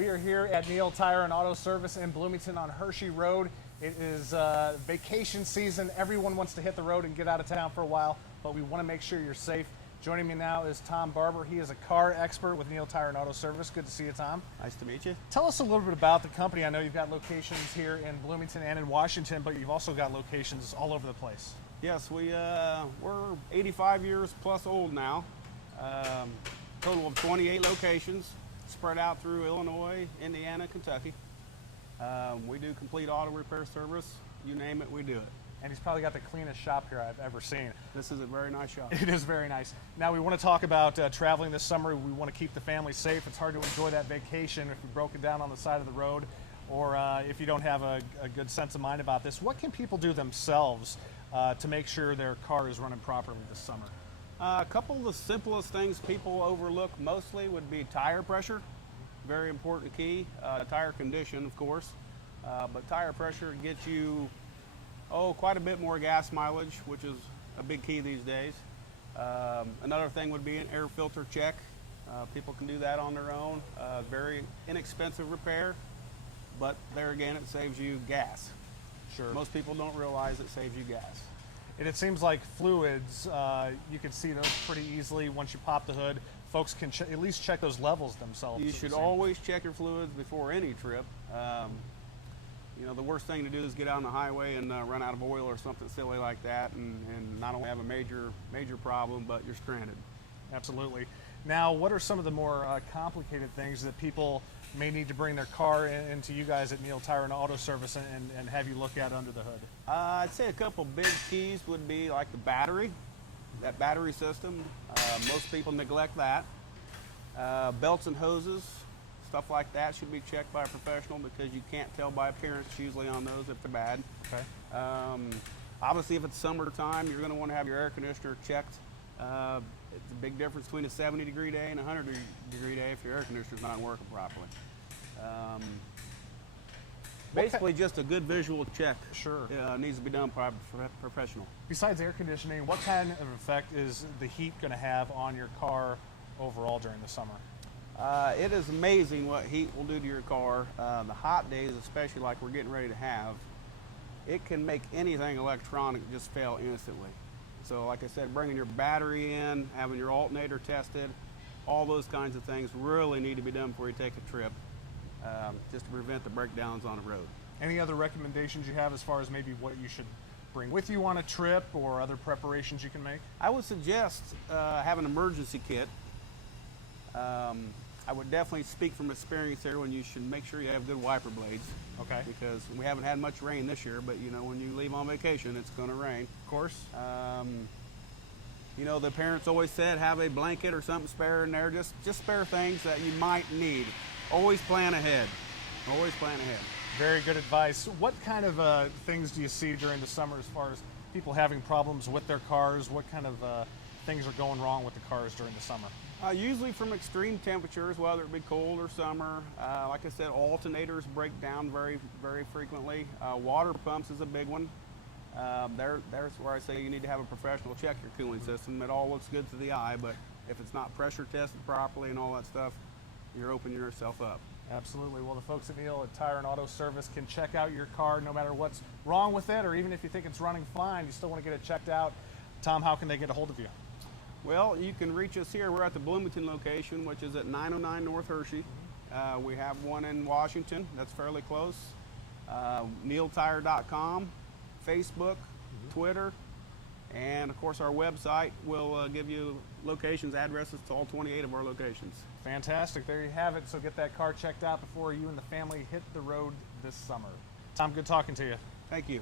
We are here at Neal Tire and Auto Service in Bloomington on Hershey Road. It is vacation season. Everyone wants to hit the road and get out of town for a while, but we want to make sure you're safe. Joining me now is Tom Barber. He is a car expert with Neal Tire and Auto Service. Good to see you, Tom. Nice to meet you. Tell us a little bit about the company. I know you've got locations here in Bloomington and in Washington, but you've also got locations all over the place. Yes, we're 85 years plus old now. Total of 28 locations spread out through Illinois, Indiana, Kentucky. We do complete auto repair service. You name it, we do it. And he's probably got the cleanest shop here I've ever seen. This is a very nice shop. It is very nice. Now we want to talk about traveling this summer. We want to keep the family safe. It's hard to enjoy that vacation if you're broken down on the side of the road, or if you don't have a good sense of mind about this. What can people do themselves to make sure their car is running properly this summer? A couple of the simplest things people overlook mostly would be tire pressure. Very important key. Tire condition, of course. But tire pressure gets you quite a bit more gas mileage, which is a big key these days. Another thing would be an air filter check. People can do that on their own. Very inexpensive repair, but there again, it saves you gas. Sure. Most people don't realize it saves you gas. And it seems like fluids, you can see those pretty easily once you pop the hood. Folks can at least check those levels themselves. You should always check your fluids before any trip. You know, the worst thing to do is get out on the highway and run out of oil or something silly like that, and not only have a major problem, but you're stranded. Absolutely. Now, what are some of the more complicated things that people may need to bring their car into you guys at Neal Tire and Auto Service and have you look at under the hood? I'd say a couple big keys would be like the battery, that battery system. Most people neglect that. Belts and hoses, stuff like that should be checked by a professional because you can't tell by appearance usually on those if they're bad. Okay. Obviously, if it's summertime, you're going to want to have your air conditioner checked. It's a big difference between a 70-degree day and a 100-degree day if your air conditioner's not working properly. Basically, just a good visual check. Sure. Needs to be done by a professional. Besides air conditioning, what kind of effect is the heat going to have on your car overall during the summer? It is amazing what heat will do to your car. The hot days, especially like we're getting ready to have, it can make anything electronic just fail instantly. So like I said, bringing your battery in, having your alternator tested, all those kinds of things really need to be done before you take a trip, just to prevent the breakdowns on the road. Any other recommendations you have as far as maybe what you should bring with you on a trip or other preparations you can make? I would suggest have an emergency kit. I would definitely speak from experience there when you should make sure you have good wiper blades. Okay. Because we haven't had much rain this year, but you know, when you leave on vacation, it's going to rain. Of course. You know, the parents always said have a blanket or something spare in there, just spare things that you might need. Always plan ahead. Always plan ahead. Very good advice. What kind of things do you see during the summer as far as people having problems with their cars? What kind of things are going wrong with the cars during the summer? Usually from extreme temperatures, whether it be cold or summer. Like I said, alternators break down very, very frequently. Water pumps is a big one. There's where I say you need to have a professional check your cooling system. It all looks good to the eye, but if it's not pressure tested properly and all that stuff, you're opening yourself up. Absolutely. Well, the folks at Neal Tire and Auto Service can check out your car no matter what's wrong with it, or even if you think it's running fine, you still want to get it checked out. Tom, how can they get a hold of you? Well, you can reach us here. We're at the Bloomington location, which is at 909 North Hershey. We have one in Washington that's fairly close. NealTire.com, Facebook, Twitter, and of course our website will give you locations, addresses to all 28 of our locations. Fantastic. There you have it. So get that car checked out before you and the family hit the road this summer. Tom, good talking to you. Thank you.